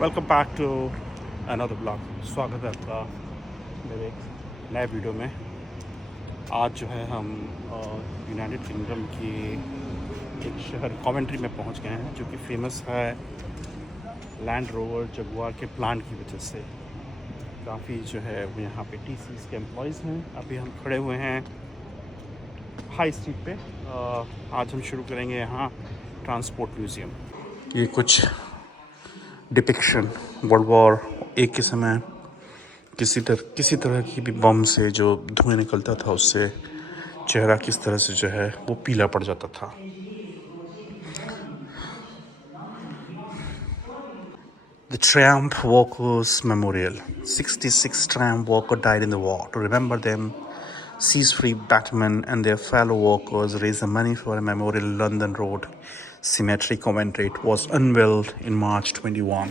Welcome back to another blog. स्वागत है आपका मेरे एक नए वीडियो में। आज जो है हम यूनाइटेड किंगडम की एक शहर कॉवेंट्री में पहुंच गए हैं, जो कि फेमस है लैंड रोवर जगुआर के प्लांट की वजह से। काफ़ी जो है वो यहाँ पे टीसीएस के एम्प्लॉयज़ हैं। अभी हम खड़े हुए हैं हाई स्ट्रीट पे। आज हम शुरू करेंगे यहाँ ट्रांसपोर्ट म्यूज़ियम। ये कुछ डिपिक्शन वर्ल्ड वॉर एक के समय किसी तरह की भी बम से जो धुएं निकलता था, उससे चेहरा किस तरह से जो है वो पीला पड़ जाता था। The Triumph Walkers Memorial. 66 Triumph Walkers died in the war. To remember them, Seas Free Batman and their fellow workers raised the money for a memorial in London Road Cemetery, Coventry. It was unveiled in March 21.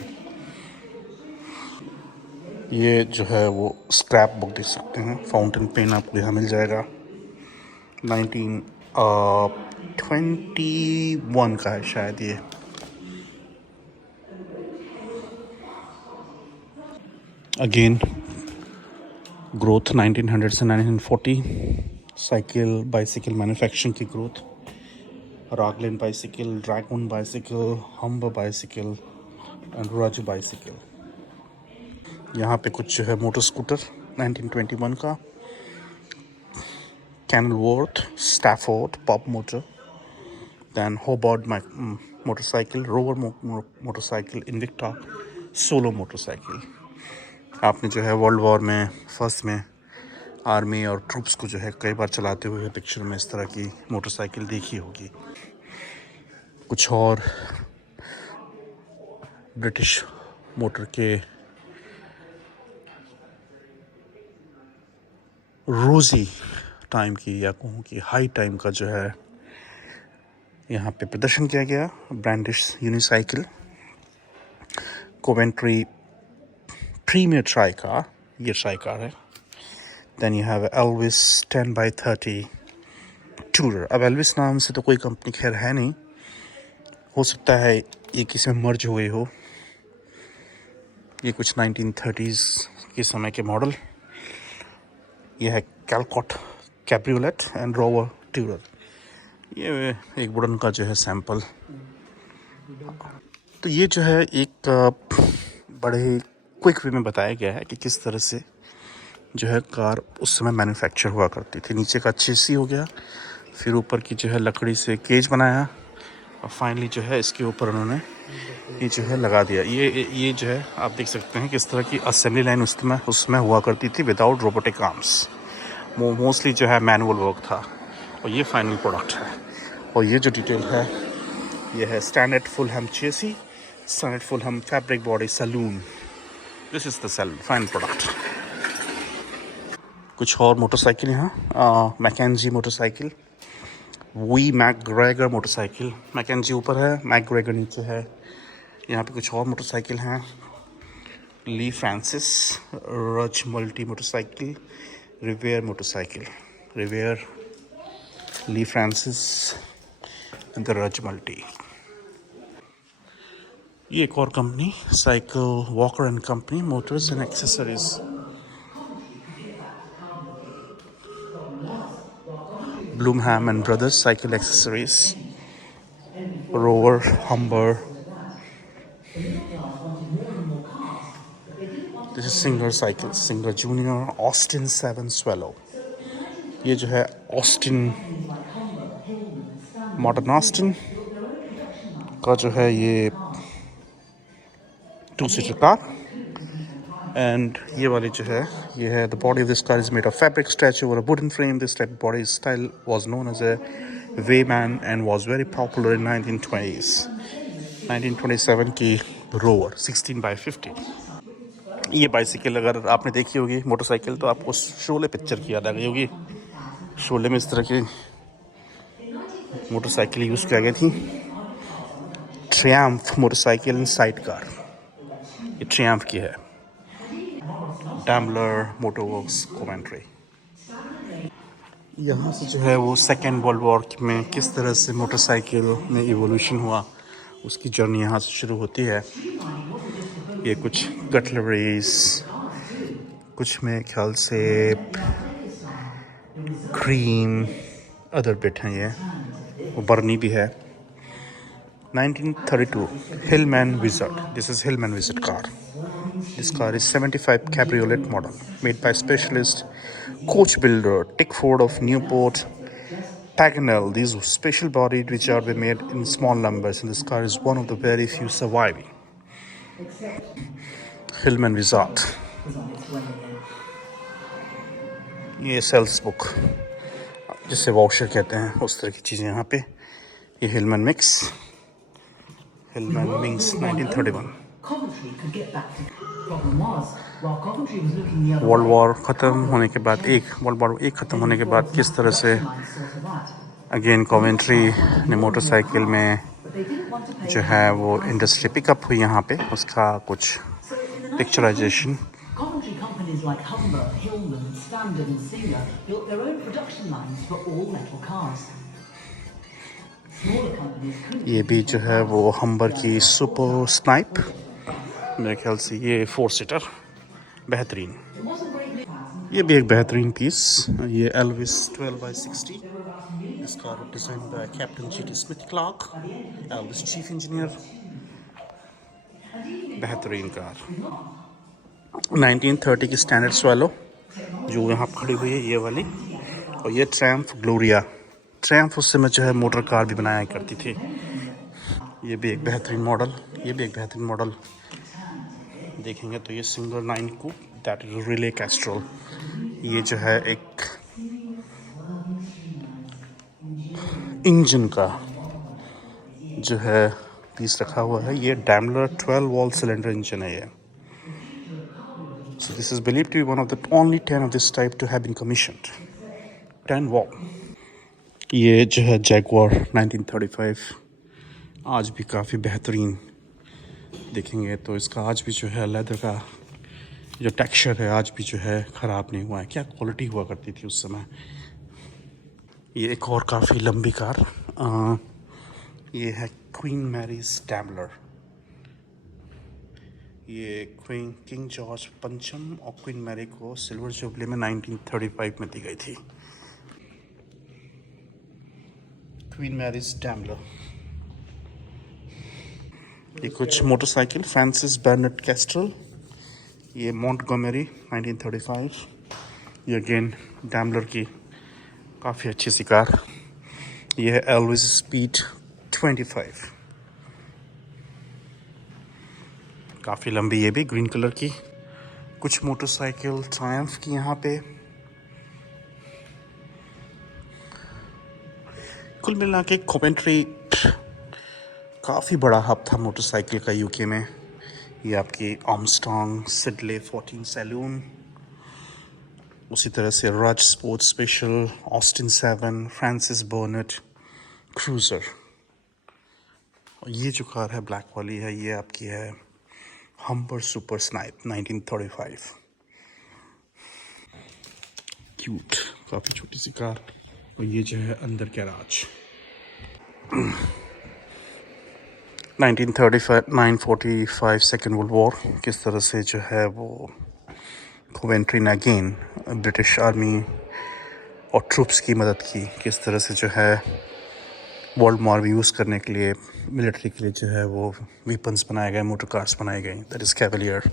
ये जो है वो scrap book देख सकते हैं। Fountain pen आपको यहाँ मिल जाएगा। 1921 का है शायद ये। अगेन ग्रोथ 1900 से 1940। साइकिल बाइसिकल मैन्युफैक्चरिंग की growth. Raglan bicycle, Dragon bicycle, Humber bicycle and Raju bicycle. यहाँ पे कुछ जो है मोटर स्कूटर 1921 का। Kenilworth, Stafford, Pop motor, then Hobart motorcycle, Rover motorcycle, Invicta solo motorcycle. आपने जो है वर्ल्ड वॉर में फर्स्ट में आर्मी और ट्रूप्स को जो है कई बार चलाते हुए पिक्चर में इस तरह की मोटरसाइकिल देखी होगी। कुछ और ब्रिटिश मोटर के रोज़ी टाइम की या कहूँ कि हाई टाइम का जो है यहाँ पे प्रदर्शन किया गया। ब्रांडिश unicycle, Coventry Premier tricar, ये ट्राई कार है। Then you have Alvis 10x30 tourer. अब एल्विस नाम से तो कोई कंपनी खैर है नहीं, हो सकता है ये किसी में मर्ज हुए हो। ये कुछ 1930s के समय के मॉडल। ये है कैलकॉट कैब्रियोलेट एंड रोवर टूरर। ये एक वुडन का जो है सैंपल। तो ये जो है एक बड़े क्विक वे में बताया गया है कि किस तरह से जो है कार उस समय मैन्युफैक्चर हुआ करती थी। नीचे का चेसी हो गया, फिर ऊपर की जो है लकड़ी से केज बनाया, और फाइनली जो है इसके ऊपर उन्होंने ये जो है लगा दिया। ये जो है आप देख सकते हैं किस तरह की असेंबली लाइन उसमें हुआ करती थी विदाउट रोबोटिक आर्म्स। मोस्टली जो है मैनुअल वर्क था, और ये फाइनल प्रोडक्ट है। और ये जो डिटेल है ये है standard Fulham chassis, standard Fulham fabric body saloon. This is the saloon final product. कुछ और मोटरसाइकिल यहाँ, McKenzie motorcycle, V McGregor motorcycle. McKenzie ऊपर है, मैकग्रेगर नीचे है। यहाँ पे कुछ और मोटरसाइकिल हैं। Lee Francis, Rudge multi motorcycle, Revere motorcycle, Revere, Lee Francis and the Rudge multi. ये एक और company, cycle Walker and company, motors and accessories. Bloomham and brothers cycle accessories, Rover, Humber. This is Singer cycle, Singer junior, Austin 7 Swallow. ये जो है Austin, modern Austin का जो है ये 2-सीटर कार। एंड ये वाली जो है ये है, the body of this car is made of fabric stretch over a wooden frame. This type body style was known as a Weymann and was very popular in 1920s। 1927 की rover 16x50। ये bicycle अगर आपने देखी होगी motorcycle, तो आपको Sholay picture की याद आ गई होगी। शोले में इस तरह की मोटरसाइकिल यूज़ किया गई थी। Triumph motorcycle and side car, ये ट्रियम्फ की है। डैम्बलर मोटरवर्क्स कोवेंट्री। यहाँ से जो है वो सेकेंड वर्ल्ड वॉर में किस तरह से मोटरसाइकिल में इवोल्यूशन हुआ, उसकी जर्नी यहाँ से शुरू होती है। ये कुछ कटलरीज, कुछ मेरे ख्याल से क्रीम, अदर बिट हैं ये, वो बर्नी भी है। 1932 Hillman Wizard. This is Hillman Wizard car. This car is 75 cabriolet model made by specialist coach builder Tickford of Newport Paganel. These special bodied which are made in small numbers, and this car is one of the very few surviving. Hillman Wizard. ये sales book जिसे voucher कहते हैं, उस तरह की चीज़ें यहाँ पे। ये Hillman mix, Hillman mix 1931। World war ख़त्म होने के बाद, वर्ल्ड वॉर एक ख़त्म होने के बाद किस तरह से अगेन कॉवेंट्री ने मोटरसाइकिल में जो है वो इंडस्ट्री पिकअप हुई यहाँ पे, उसका कुछ picturisation. Like Humber, Hillman, Standard and Singer built their own production lines for all metal cars. Smaller companies couldn't. ये भी जो है वो हम्बर की सुपर स्नाइप, मेरे ख्याल से ये 4 सीटर बेहतरीन। ये भी एक बेहतरीन पीस। ये Alvis 12x60, this car design by Captain G T Smith Clarke, Alvis chief engineer. बेहतरीन कार। 1930 की स्टैंडर्ड स्वैलो जो यहाँ खड़ी हुई है, ये वाली। और ये ट्रैम्फ ग्लोरिया। ट्रैम्फ उस समय जो है मोटर कार भी बनाया करती थी। ये भी एक बेहतरीन मॉडल, ये भी एक बेहतरीन मॉडल। देखेंगे तो ये सिंगल 9 को, दैट इज रिले कैस्ट्रोल। ये जो है एक इंजन का जो है पीस रखा हुआ है। ये डैमलर 12 वॉल्व सिलेंडर इंजन है ये। So this is believed to be one of the only 10 of this type to have been commissioned. 10 valve. ये जो है जैगवार 1935, आज भी काफ़ी बेहतरीन। देखेंगे तो इसका आज भी जो है लेदर का जो टेक्सचर है आज भी जो है ख़राब नहीं हुआ है। क्या क्वालिटी हुआ करती थी उस समय। ये एक और काफ़ी लंबी कार, ये है क्वीन मैरीज डैमलर। ये क्वीन किंग जॉर्ज पंचम और क्वीन मैरी को सिल्वर जुबली में 1935 में दी गई थी। Queen Mary's Daimler. ये कुछ मोटरसाइकिल, फ्रांसिस बर्नेट कैस्ट्रल, ये मॉन्टगोमेरी 1935। ये अगेन डैमलर की काफ़ी अच्छी सी कार। ये है एल्विस स्पीड 25, काफ़ी लंबी, ये भी ग्रीन कलर की। कुछ मोटरसाइकिल ट्रायम्फ की यहाँ पे। कुल मिला के कॉवेंट्री काफ़ी बड़ा हब था मोटरसाइकिल का यूके में। ये आपकी आर्मस्ट्रॉन्ग, सिडले 14 सैलून, उसी तरह से रज sports special, Austin 7, Francis बर्नेट cruiser. और ये जो कार है ब्लैक वाली है, ये आपकी है हम्बर सुपर स्नाइप 1935। क्यूट, काफ़ी छोटी सी कार। और ये जो है अंदर गैराज। 1945 सेकेंड वर्ल्ड वॉर, किस तरह से जो है वो कोवेंट्री ने अगेन ब्रिटिश आर्मी और ट्रूप्स की मदद की। किस तरह से जो है वर्ल्ड वॉर में यूज़ करने के लिए मिलिट्री के लिए जो है वो वेपन्स बनाए गए, मोटर कार्स बनाए गए, दैट इज़ कैवलियर।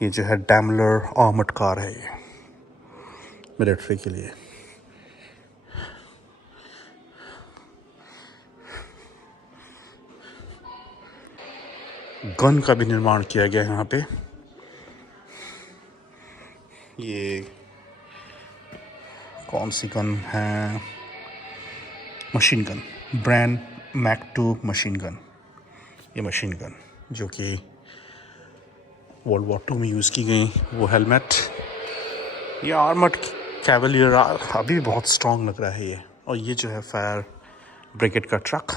ये जो है डैमलर आर्मर्ड कार है ये मिलिट्री के लिए। गन का भी निर्माण किया गया यहाँ पे। ये कौन सी गन है, मशीन गन, ब्रांड मैक 2 मशीन गन। ये मशीन गन जो कि वर्ल्ड वॉर 2 में यूज़ की गई। वो हेलमेट, ये आर्मर्ड कैवलियर अभी भी बहुत स्ट्रॉन्ग लग रहा है ये। और ये जो है फायर ब्रिगेड का truck,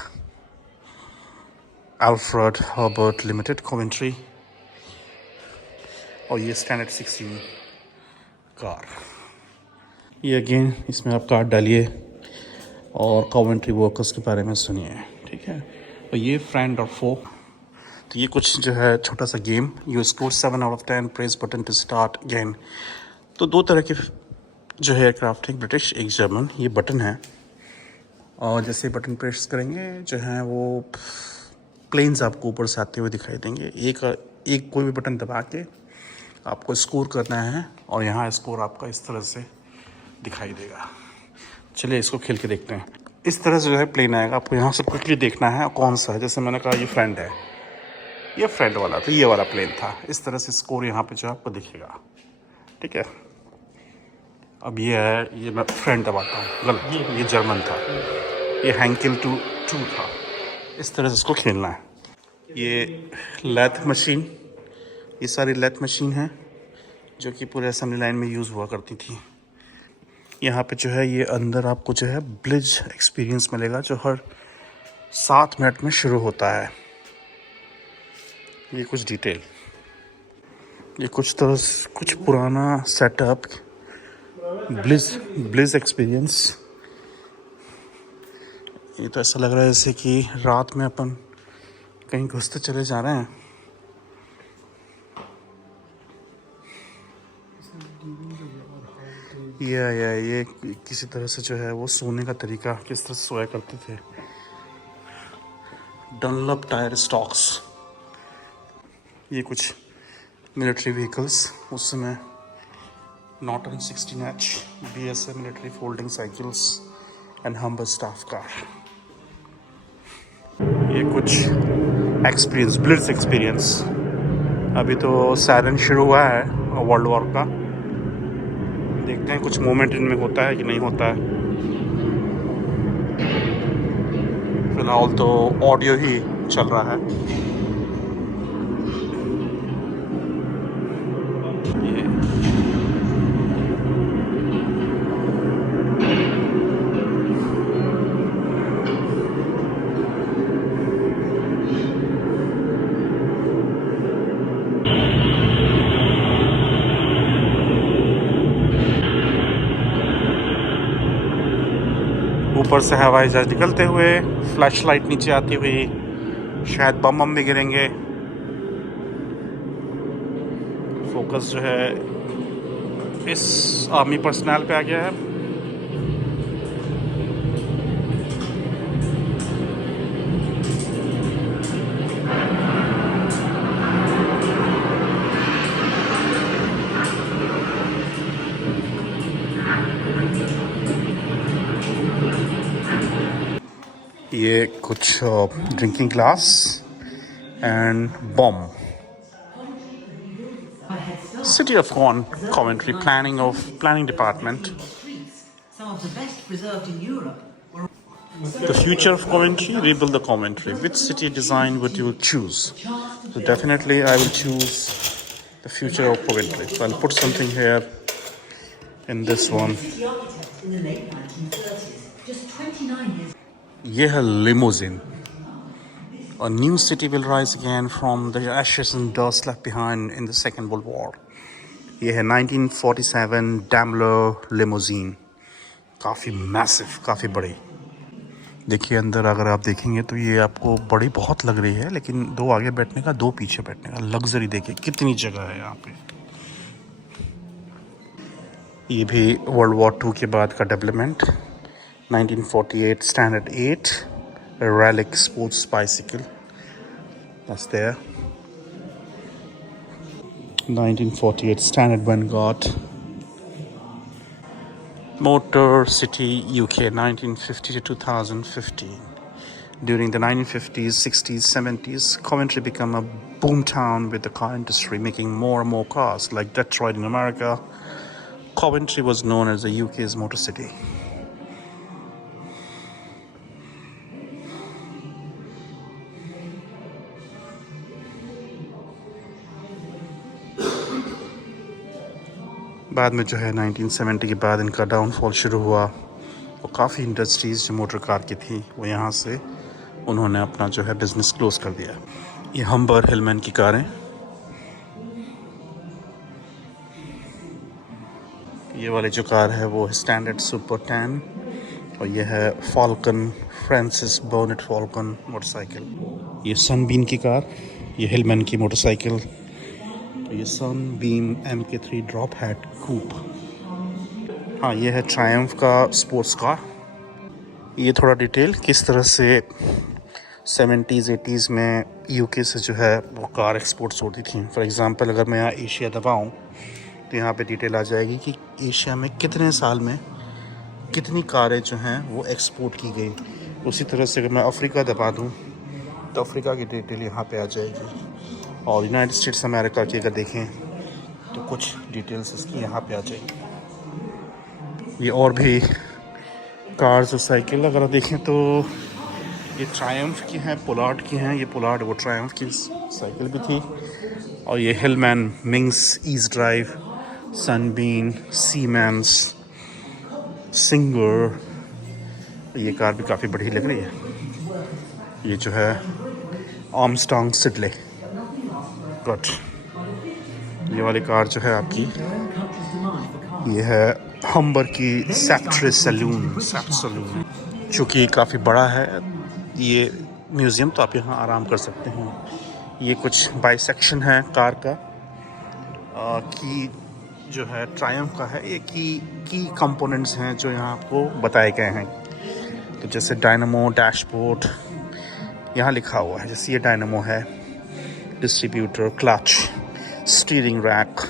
Alfred Herbert limited Coventry. और ये स्टैंडर्ड 16 कार। ये अगेन इसमें आप कार डालिए और कोवेंट्री वर्कर्स के बारे में सुनिए, ठीक है। और ये फ्रेंड और फो, तो ये कुछ जो है छोटा सा game, you score 7 out of 10, press button to start game. तो दो तरह के जो है एयरक्राफ्ट, एक ब्रिटिश एक जर्मन। ये बटन है और जैसे बटन प्रेस करेंगे जो है वो प्लेन्स आपको ऊपर से आते हुए दिखाई देंगे। एक कोई भी बटन दबा के आपको स्कोर करना है और यहाँ स्कोर आपका इस तरह से दिखाई देगा। चलिए इसको खेल के देखते हैं। इस तरह से जो है प्लेन आएगा, आपको यहाँ से क्विकली देखना है कौन सा है। जैसे मैंने कहा ये फ्रंट है, ये फ्रंट वाला, तो ये वाला प्लेन था। इस तरह से स्कोर यहाँ पे जो आपको दिखेगा, ठीक है। अब ये है, ये मैं फ्रंट दबाता हूँ, गलत, ये जर्मन था, ये हैंकिल 2 था। इस तरह से इसको खेलना है। ये लैथ मशीन, ये सारी लैथ मशीन है जो कि पूरे असेंबली लाइन में यूज़ हुआ करती थी। यहाँ पे जो है ये अंदर आपको जो है ब्लिज एक्सपीरियंस मिलेगा जो हर 7 मिनट में शुरू होता है। ये कुछ डिटेल, ये कुछ पुराना सेटअप, ब्लिज एक्सपीरियंस। ये तो ऐसा लग रहा है जैसे कि रात में अपन कहीं घुसते चले जा रहे हैं। ये किसी तरह से जो है वो सोने का तरीका, किस तरह से सोया करते थे। डनलप टायर स्टॉक्स, ये कुछ मिलिट्री व्हीकल्स उस समय, Norton 16H, BSA military folding cycles and हम्बर staff car. ये कुछ एक्सपीरियंस, ब्लिट्ज एक्सपीरियंस। अभी तो सायरन शुरू हुआ है वर्ल्ड वॉर का, देखते हैं कुछ मोमेंट इनमें होता है कि नहीं होता है। फिलहाल तो ऑडियो ही चल रहा है। ये ऊपर से हवाई जहाज निकलते हुए, फ्लैश लाइट नीचे आती हुई, शायद बम भी गिरेंगे। फोकस जो है इस आर्मी पर्सनल पे आ गया है। ये कुछ drinking glass and bomb. City of Coventry planning department. Some of the best preserved in Europe. The future of Coventry, rebuild the Coventry. Which city design would you choose? So definitely I will choose the future of Coventry. So I'll put something here in this one. City architect in the late 1930s, just 29 years. ये है limousine. A new city will rise again from the ashes and dust left behind in the Second World War. ये है 1947 Daimler limousine. काफ़ी massive, काफ़ी बड़ी। देखिए अंदर अगर आप देखेंगे तो ये आपको बड़ी बहुत लग रही है, लेकिन 2 आगे बैठने का 2 पीछे बैठने का। लग्जरी देखिए कितनी जगह है यहाँ पे। ये भी वर्ल्ड वॉर 2 के बाद का development. 1948 Standard 8 Relic sports bicycle, that's there. 1948 Standard Vanguard. Motor City UK 1950 to 2015. During the 1950s, 60s, 70s, Coventry became a boom town with the car industry making more and more cars. Like Detroit in America, Coventry was known as the UK's motor city. बाद में जो है 1970 के बाद इनका downfall शुरू हुआ और काफ़ी इंडस्ट्रीज़ जो मोटर कार की थी वो यहाँ से उन्होंने अपना जो है बिज़नेस क्लोज कर दिया। ये हम्बर हिलमैन की कारें, ये वाली जो कार है वो स्टैंडर्ड सुपर 10 और ये है Falcon, Francis bonnet Falcon motorcycle. ये सनबीन की कार, ये हिलमैन की मोटरसाइकिल, ये सनबीम MK3 ड्रॉप हैट कूप। हाँ, ये है ट्रायम्फ का स्पोर्ट्स कार। ये थोड़ा डिटेल किस तरह से 70s 80s में यूके से जो है वो कार एक्सपोर्ट्स होती थी। फॉर एग्ज़ाम्पल अगर मैं यहाँ एशिया दबाऊँ तो यहाँ पे डिटेल आ जाएगी कि एशिया में कितने साल में कितनी कारें जो हैं वो एक्सपोर्ट की गई। उसी तरह से अगर मैं अफ्रीका दबा दूँ तो अफ्रीका की डिटेल यहाँ पे आ जाएगी। और यूनाइटेड स्टेट्स अमेरिका की अगर देखें तो कुछ डिटेल्स इसकी यहाँ पे आ जाएगी। ये और भी कार्स और साइकिल अगर आप देखें तो ये ट्रायम्फ की हैं, पोलार्ड की हैं। ये पोलार्ड वो ट्रायम्फ की साइकिल भी थी। और ये Hillman, Minx, east drive, Sunbeam, Siemens, Singer. ये कार भी काफ़ी बढ़िया लग रही है। ये जो है आर्मस्ट्रॉन्ग सिडले। गुड। ये वाली कार जो है आपकी, ये है हम्बर की सैप्ट्रे सैलून, चूँकि काफ़ी बड़ा है ये म्यूज़ियम, तो आप यहाँ आराम कर सकते हैं। ये कुछ बाइसेक्शन है कार का की जो है ट्रायम्फ का है। ये की कंपोनेंट्स हैं जो यहाँ आपको बताए गए हैं। तो जैसे डायनामो, डैशबोर्ड यहाँ लिखा हुआ है। जैसे ये डायनामो है, distributor, clutch, steering rack,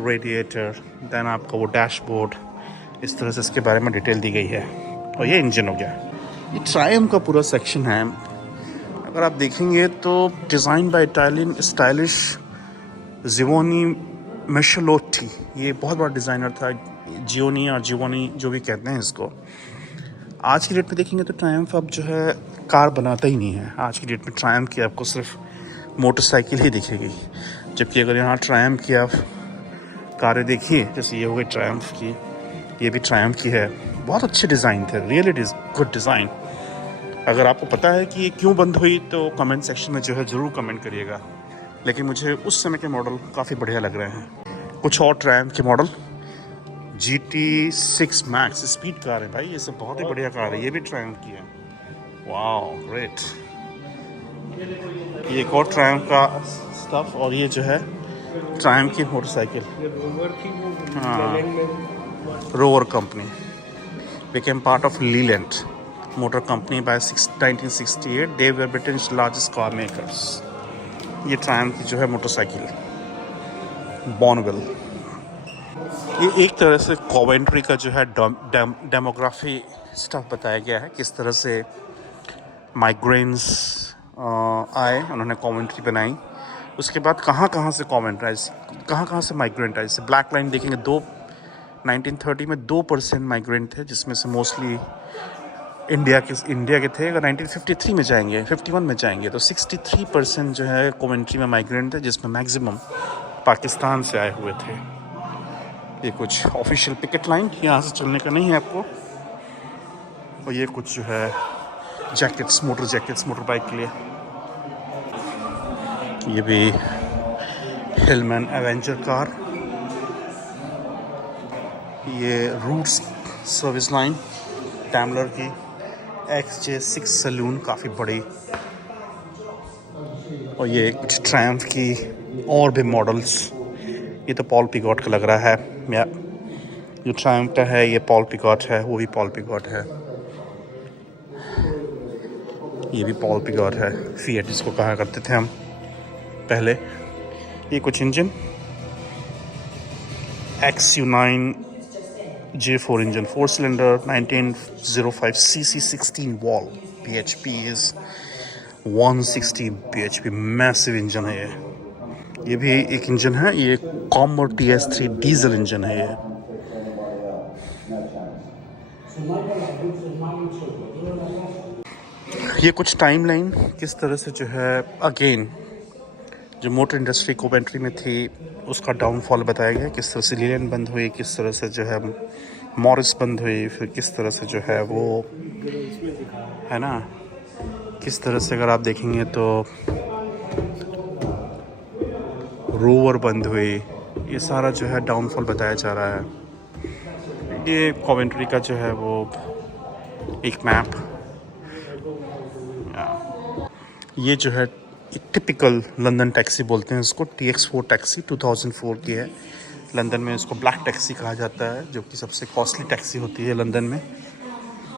radiator, then आपका वो डैशबोर्ड। इस तरह से इसके बारे में डिटेल दी गई है। और ये इंजन हो गया। ये ट्रायम्फ का पूरा सेक्शन है। अगर आप देखेंगे तो डिज़ाइन बाय इटालियन स्टाइलिश जिवोनी मिशेलोटी। ये बहुत बड़ा डिज़ाइनर था, जियोनी और जिवोनी जो भी कहते हैं इसको। आज की डेट में देखेंगे तो ट्रायम्फ अब जो है कार बनाता ही नहीं है। आज की डेट में ट्रायम्फ की आपको सिर्फ मोटरसाइकिल ही दिखेगी। जबकि अगर यहाँ ट्रायम्फ की आप कारें देखिए, जैसे ये हो गई ट्रायम्फ की, ये भी ट्रायम्फ की है। बहुत अच्छे डिज़ाइन थे, really it is good design. अगर आपको पता है कि ये क्यों बंद हुई तो कमेंट सेक्शन में जो है ज़रूर कमेंट करिएगा। लेकिन मुझे उस समय के मॉडल काफ़ी बढ़िया लग रहे हैं। कुछ और ट्रायम्फ के model, GT6 max speed car है भाई। ये सब बहुत ही बढ़िया कार है। ये भी ट्रायम्फ की है। Wow, great. ये एक और ट्रायम्फ का स्टफ। और ये जो है ट्रायम्फ की मोटरसाइकिल, हाँ, rover company became part of Leland Motor Company by 1968. They were Britain's largest car makers. ये ट्रायम्फ की जो है मोटरसाइकिल, बॉर्नविल। ये एक तरह से कॉवेंट्री का जो है डेमोग्राफी स्टफ बताया गया है। किस तरह से माइग्रेंट्स आए, उन्होंने कॉवेंट्री बनाई। उसके बाद कहाँ से कॉवेंट आए, कहाँ से माइग्रेंट आए। जैसे ब्लैक लाइन देखेंगे, 1930 में 2% माइग्रेंट थे, जिसमें से मोस्टली इंडिया के थे। अगर 1953 में जाएंगे, 51 में जाएंगे तो 63% जो है कोवेंट्री में माइग्रेंट थे, जिसमें मैक्सिमम पाकिस्तान से आए हुए थे। ये कुछ ऑफिशियल पिकेट लाइन, यहाँ से चलने का नहीं है आपको। और ये कुछ जो है जैकेट्स, मोटर बाइक के लिए। ये भी हिलमैन एवेंजर कार। ये रूट्स सर्विस लाइन डैमलर की XJ6 सैलून, काफ़ी बड़ी। और ये कुछ ट्रायम्फ की और भी मॉडल्स। ये तो पॉल पिकॉट का लग रहा है। जो ट्रायम्फ का है ये पॉल पिकॉट है, वो भी पॉल पिकॉट है, ये भी पॉल पिकॉट है। फिएट जिसको कहा करते थे हम पहले। ये कुछ engine, XU9 J4 engine, 4 cylinder, 1905 cc, 16 wall, bhp is 160 bhp, massive engine है ये भी एक इंजन है। ये कॉमर TS3 डीजल इंजन है। ये कुछ टाइमलाइन किस तरह से जो है अगेन जो मोटर इंडस्ट्री कोवेंट्री में थी उसका डाउनफॉल बताया गया। किस तरह से लीलैंड बंद हुई, किस तरह से जो है मॉरिस बंद हुई, फिर किस तरह से जो है वो है ना, किस तरह से अगर आप देखेंगे तो रोवर बंद हुई। ये सारा जो है डाउनफॉल बताया जा रहा है। ये कोवेंट्री का जो है वो एक मैप। ये जो है टिपिकल लंदन टैक्सी बोलते हैं इसको। TX4 टैक्सी 2004 की है। लंदन में इसको ब्लैक टैक्सी कहा जाता है, जो कि सबसे कॉस्टली टैक्सी होती है लंदन में।